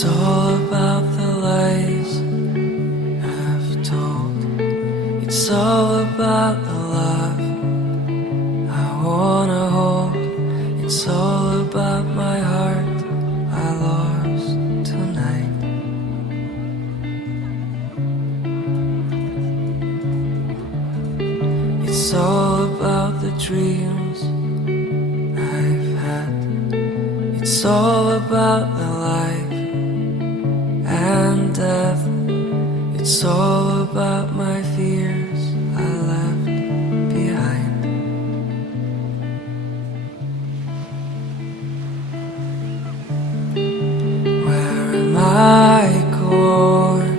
It's all about the lies I've told. It's all about the love I wanna hold. It's all about my heart I lost tonight. It's all about the dreams I've had. It's all about the life and death. It's all about my fears I left behind. Where am I going?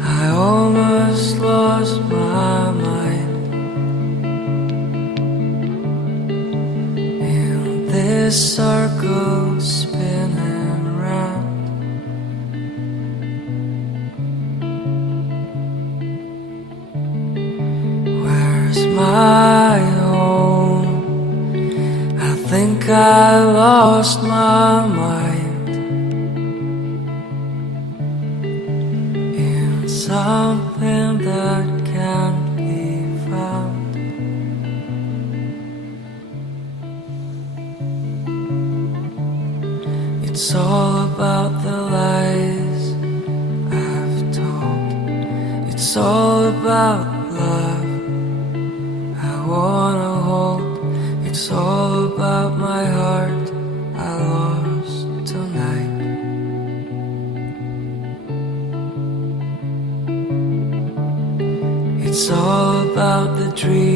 I almost lost my mind in this circle spinning round. My home, I think I lost my mind in something that can't be found. It's all about the lies I've told. It's all about love I wanna hold. It's all about my heart I lost tonight. It's all about the dream